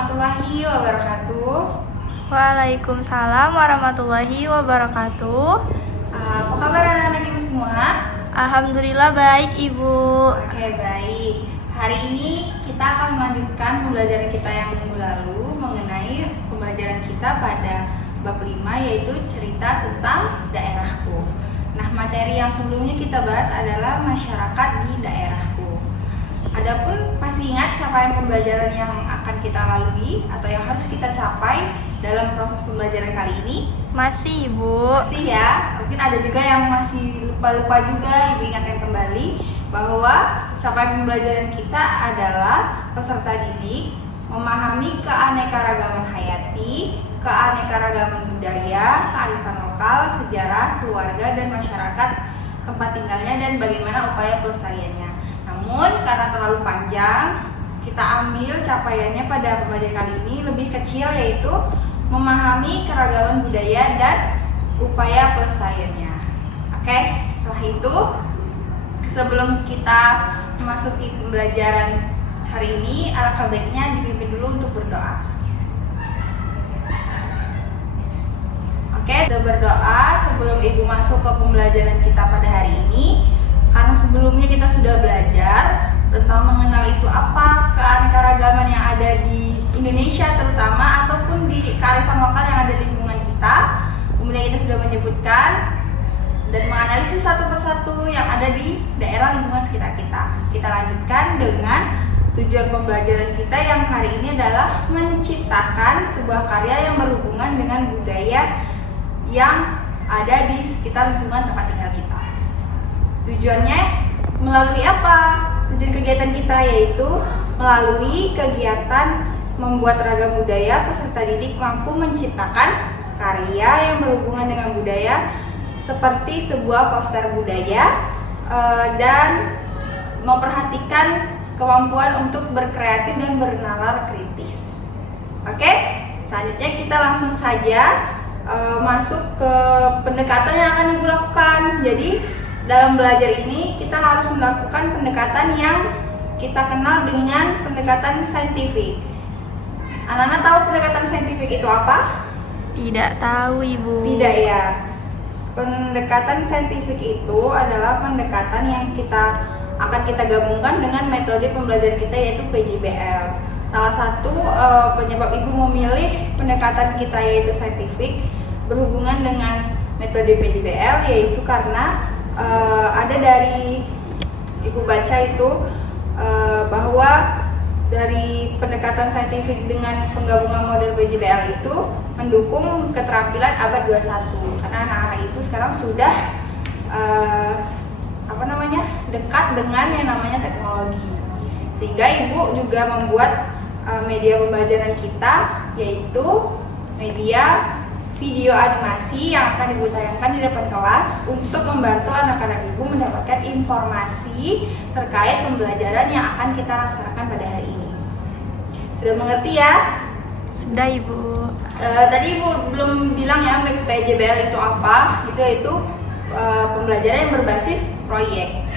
warahmatullahi wabarakatuh. Waalaikumsalam warahmatullahi wabarakatuh. Apa kabar anak-anak ibu semua? Alhamdulillah baik Ibu. Oke, baik. Hari ini kita akan melanjutkan pembelajaran kita yang minggu lalu mengenai pembelajaran kita pada bab 5, yaitu cerita tentang daerahku. Nah, materi yang sebelumnya kita bahas adalah masyarakat di daerahku. Adapun masih ingat capaian pembelajaran yang akan kita lalui atau yang harus kita capai dalam proses pembelajaran kali ini? Masih Ibu. Masih ya, mungkin ada juga yang masih lupa-lupa juga. Ibu ingatkan kembali bahwa capaian pembelajaran kita adalah peserta didik memahami keanekaragaman hayati, keanekaragaman budaya, kearifan lokal, sejarah, keluarga, dan masyarakat tempat tinggalnya dan bagaimana upaya pelestariannya. Namun karena terlalu panjang, kita ambil capaiannya pada pembelajaran kali ini lebih kecil, yaitu memahami keragaman budaya dan upaya pelestariannya. Oke, setelah itu sebelum kita memasuki pembelajaran hari ini, alangkah baiknya dipimpin dulu untuk berdoa. Oke, kita berdoa sebelum Ibu masuk ke pembelajaran kita pada hari ini. Karena sebelumnya kita sudah belajar tentang mengenal itu apa keanekaragaman yang ada di Indonesia terutama, ataupun di kearifan lokal yang ada di lingkungan kita. Kemudian kita sudah menyebutkan dan menganalisis satu persatu yang ada di daerah lingkungan sekitar kita. Kita lanjutkan dengan tujuan pembelajaran kita yang hari ini adalah menciptakan sebuah karya yang berhubungan dengan budaya yang ada di sekitar lingkungan tempat tinggal kita. Tujuannya melalui apa? Tujuan kegiatan kita yaitu melalui kegiatan membuat ragam budaya, peserta didik mampu menciptakan karya yang berhubungan dengan budaya seperti sebuah poster budaya dan memperhatikan kemampuan untuk berkreatif dan bernalar kritis. Oke, selanjutnya kita langsung saja masuk ke pendekatan yang akan Ibu lakukan. Jadi dalam belajar ini kita harus melakukan pendekatan yang kita kenal dengan pendekatan saintifik. Anak-anak tahu pendekatan saintifik itu apa? Tidak tahu Ibu. Tidak ya. Pendekatan saintifik itu adalah pendekatan yang akan kita gabungkan dengan metode pembelajaran kita, yaitu PJBL. Salah satu penyebab Ibu memilih pendekatan kita yaitu saintifik berhubungan dengan metode PJBL yaitu karena ada dari Ibu baca itu bahwa dari pendekatan saintifik dengan penggabungan model PJBL itu mendukung keterampilan abad 21, karena anak-anak itu sekarang sudah dekat dengan yang namanya teknologi, sehingga Ibu juga membuat media pembelajaran kita yaitu media video animasi yang akan Ibu tayangkan di depan kelas untuk membantu anak-anak Ibu mendapatkan informasi terkait pembelajaran yang akan kita laksanakan pada hari ini. Sudah mengerti ya? Sudah Ibu. Tadi Ibu belum bilang ya PJBL itu apa. Itu yaitu pembelajaran yang berbasis proyek.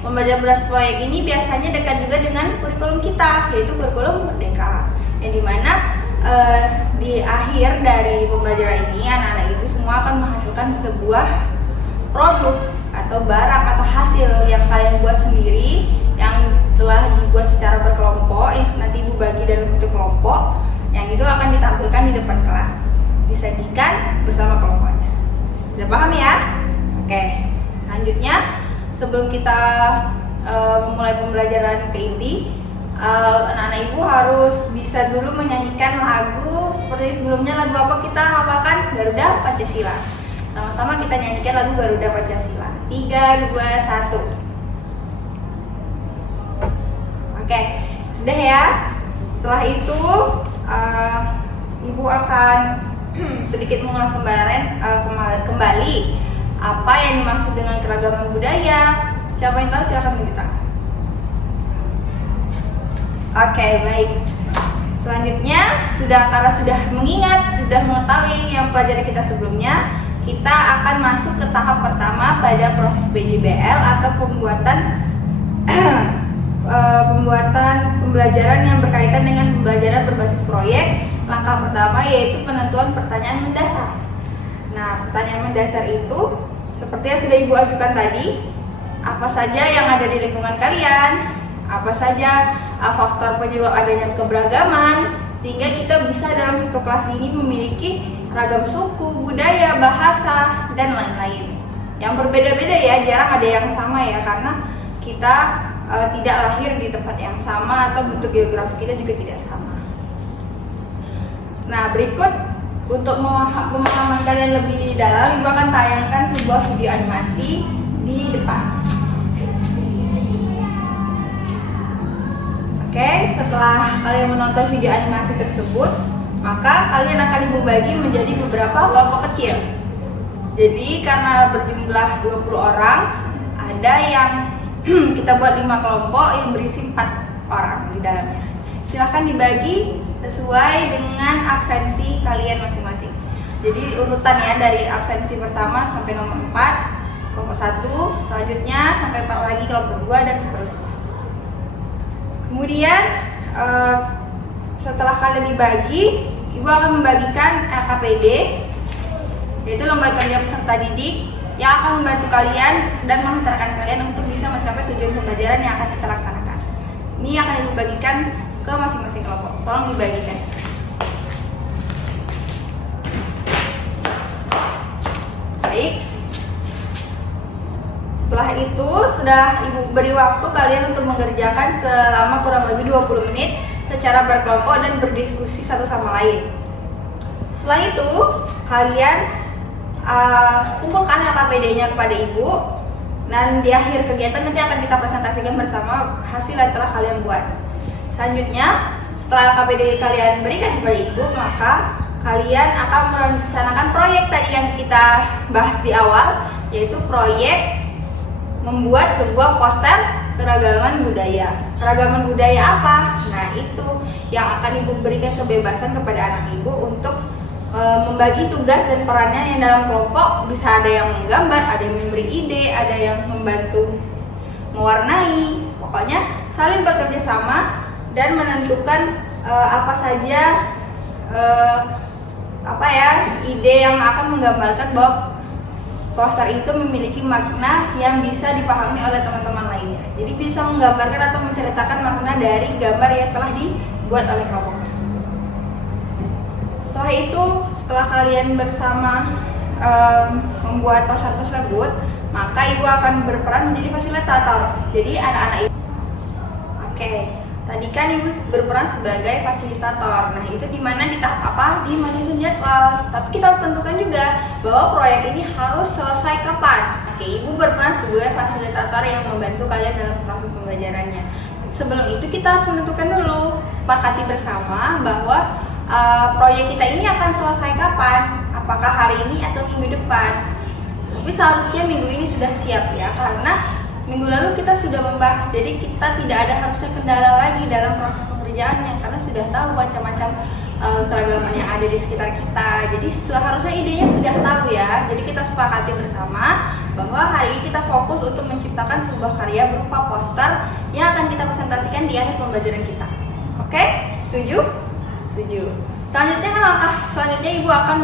Pembelajaran berbasis proyek ini biasanya dekat juga dengan kurikulum kita, yaitu kurikulum Merdeka, yang dimana di akhir dari pembelajaran ini anak-anak Ibu semua akan menghasilkan sebuah produk atau barang atau hasil yang kalian buat sendiri, yang telah dibuat secara berkelompok. Nanti Ibu bagi dalam bentuk kelompok, yang itu akan ditampilkan di depan kelas, disajikan bersama kelompoknya. Sudah paham ya? Oke, selanjutnya sebelum kita memulai pembelajaran ke inti, anak-anak Ibu harus bisa dulu menyanyikan lagu seperti sebelumnya. Lagu apa kita hafalkan? Garuda Pancasila. Sama-sama kita nyanyikan lagu Garuda Pancasila. 3, 2, 1. Oke, sudah ya. Setelah itu Ibu akan sedikit mengulas kembali apa yang dimaksud dengan keragaman budaya. Siapa yang tahu silakan beri tangan. Oke, baik. Selanjutnya, karena sudah mengingat, sudah mengetahui yang pelajaran kita sebelumnya, kita akan masuk ke tahap pertama pada proses PJBL atau pembuatan pembelajaran yang berkaitan dengan pembelajaran berbasis proyek. Langkah pertama yaitu penentuan pertanyaan mendasar. Nah, pertanyaan mendasar itu seperti yang sudah Ibu ajukan tadi, apa saja yang ada di lingkungan kalian, apa saja faktor penyebab adanya keberagaman, sehingga kita bisa dalam satu kelas ini memiliki ragam suku, budaya, bahasa, dan lain-lain. Yang berbeda-beda ya, jarang ada yang sama ya, karena kita tidak lahir di tempat yang sama atau bentuk geografi kita juga tidak sama. Nah, berikut untuk pemahaman kalian lebih dalam, Ibu akan tayangkan sebuah video animasi di depan. Oke, setelah kalian menonton video animasi tersebut, maka kalian akan Ibu bagi menjadi beberapa kelompok kecil. Jadi karena berjumlah 20 orang, ada yang kita buat 5 kelompok yang berisi 4 orang di dalamnya. Silahkan dibagi sesuai dengan absensi kalian masing-masing. Jadi urutan ya, dari absensi pertama sampai nomor 4, kelompok 1, selanjutnya sampai 4 lagi kelompok 2, dan seterusnya. Kemudian setelah kalian dibagi, Ibu akan membagikan LKPD, yaitu lomba kerja peserta didik, yang akan membantu kalian dan menghantarkan kalian untuk bisa mencapai tujuan pembelajaran yang akan kita laksanakan. Ini akan Ibu bagikan ke masing-masing kelompok. Tolong dibagikan. Baik. Setelah itu sudah Ibu beri waktu kalian untuk mengerjakan selama kurang lebih 20 menit secara berkelompok dan berdiskusi satu sama lain. Setelah itu kalian kumpulkan LKPD-nya kepada Ibu, dan di akhir kegiatan nanti akan kita presentasikan bersama hasil yang telah kalian buat. Selanjutnya, setelah LKPD kalian berikan kepada Ibu, maka kalian akan merencanakan proyek tadi yang kita bahas di awal, yaitu proyek membuat sebuah poster keragaman budaya. Keragaman budaya apa? Nah, itu yang akan Ibu berikan kebebasan kepada anak Ibu untuk membagi tugas dan perannya yang dalam kelompok. Bisa ada yang menggambar, ada yang memberi ide, ada yang membantu mewarnai. Pokoknya saling bekerja sama dan menentukan apa saja ide yang akan menggambarkan bahwa poster itu memiliki makna yang bisa dipahami oleh teman-teman lainnya. Jadi bisa menggambarkan atau menceritakan makna dari gambar yang telah dibuat oleh kelompok tersebut. Setelah itu, setelah kalian bersama membuat poster tersebut, maka Ibu akan berperan menjadi fasilitator. Jadi anak-anak Ibu, tadi kan Ibu berperan sebagai fasilitator. Nah, itu dimana di tahap apa? Di menyusun jadwal. Tapi kita harus tentukan juga bahwa proyek ini harus selesai kapan. Ibu berperan sebagai fasilitator yang membantu kalian dalam proses pembelajarannya. Sebelum itu kita harus menentukan dulu, sepakati bersama bahwa proyek kita ini akan selesai kapan, apakah hari ini atau minggu depan. Tapi seharusnya minggu ini sudah siap ya, karena minggu lalu kita sudah membahas, jadi kita tidak ada harusnya kendala lagi dalam proses pengerjaannya, karena sudah tahu macam-macam keragaman yang ada di sekitar kita. Jadi seharusnya idenya sudah tahu ya. Jadi kita sepakati bersama bahwa hari ini kita fokus untuk menciptakan sebuah karya berupa poster yang akan kita presentasikan di akhir pembelajaran kita. Oke? Setuju? Setuju. Selanjutnya langkah selanjutnya Ibu akan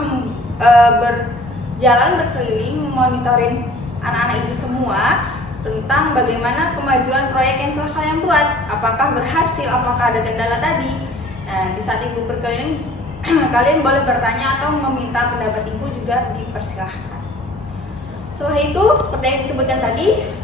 berjalan berkeliling monitoring anak-anak Ibu semua tentang bagaimana kemajuan proyek yang telah kalian buat. Apakah berhasil, apakah ada kendala tadi. Nah, di saat Ibu berkeliling kalian boleh bertanya atau meminta pendapat Ibu juga dipersilahkan. Setelah itu, seperti yang disebutkan tadi,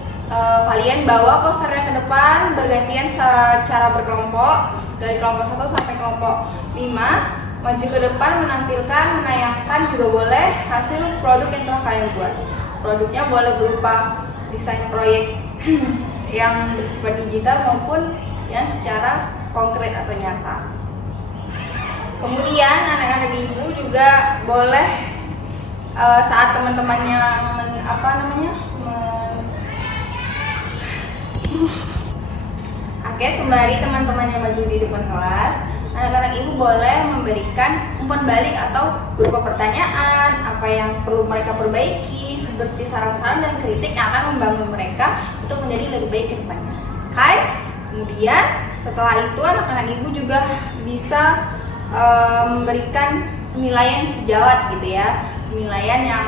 kalian bawa posternya ke depan bergantian secara berkelompok, dari kelompok 1 sampai kelompok 5, maju ke depan menampilkan, menayangkan juga boleh hasil produk yang telah kalian buat. Produknya boleh berupa desain proyek yang bersifat digital maupun yang secara konkret atau nyata. Kemudian anak-anak Ibu juga boleh saat teman-temannya sembari teman-temannya maju di depan kelas, anak-anak Ibu boleh memberikan umpan balik atau berupa pertanyaan, apa yang perlu mereka perbaiki, seperti saran-saran dan kritik yang akan membangun mereka untuk menjadi lebih baik ke depannya. Kemudian setelah itu anak-anak ibu juga bisa memberikan penilaian sejawat gitu ya. Penilaian yang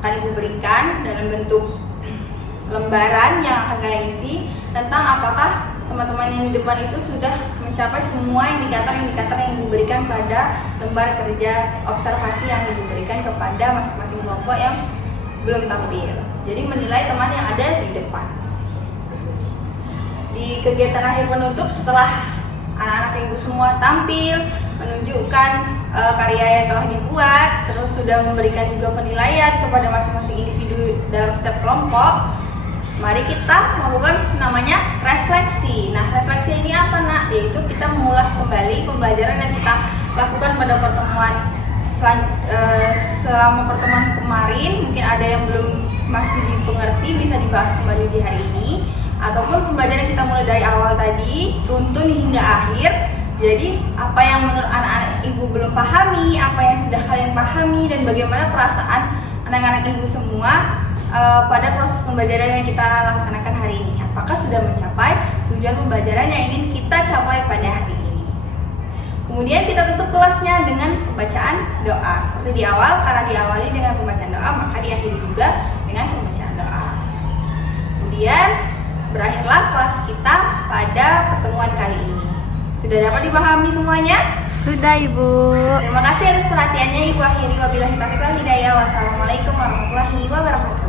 akan ibu berikan dalam bentuk lembaran yang akan kalian isi tentang apakah teman-teman yang di depan itu sudah mencapai semua indikator-indikator yang ibu berikan pada lembar kerja observasi yang ibu berikan kepada masing-masing kelompok yang belum tampil. Jadi menilai teman yang ada di depan. Di kegiatan akhir penutup setelah anak-anak ibu semua tampil menunjukkan karya yang telah dibuat, terus sudah memberikan juga penilaian kepada masing-masing individu dalam setiap kelompok, mari kita melakukan namanya refleksi. Nah, refleksi ini apa nak? Yaitu kita mengulas kembali pembelajaran yang kita lakukan pada pertemuan selama pertemuan kemarin. Mungkin ada yang belum masih dipengerti, bisa dibahas kembali di hari ini, ataupun pembelajaran kita mulai dari awal tadi runtun hingga akhir. Jadi apa yang menurut anak-anak ibu belum pahami, apa yang sudah kalian pahami, dan bagaimana perasaan anak-anak ibu semua pada proses pembelajaran yang kita laksanakan hari ini. Apakah sudah mencapai tujuan pembelajaran yang ingin kita capai pada hari ini? Kemudian kita tutup kelasnya dengan pembacaan doa. Seperti di awal, karena diawali dengan pembacaan doa, maka diakhiri juga dengan pembacaan doa. Kemudian berakhirlah kelas kita pada pertemuan kali ini. Sudah dapat dipahami semuanya? Sudah Ibu. Terima kasih atas perhatiannya. Ibu akhiri wabillahi taufiq wal hidayah. Wassalamualaikum warahmatullahi wabarakatuh.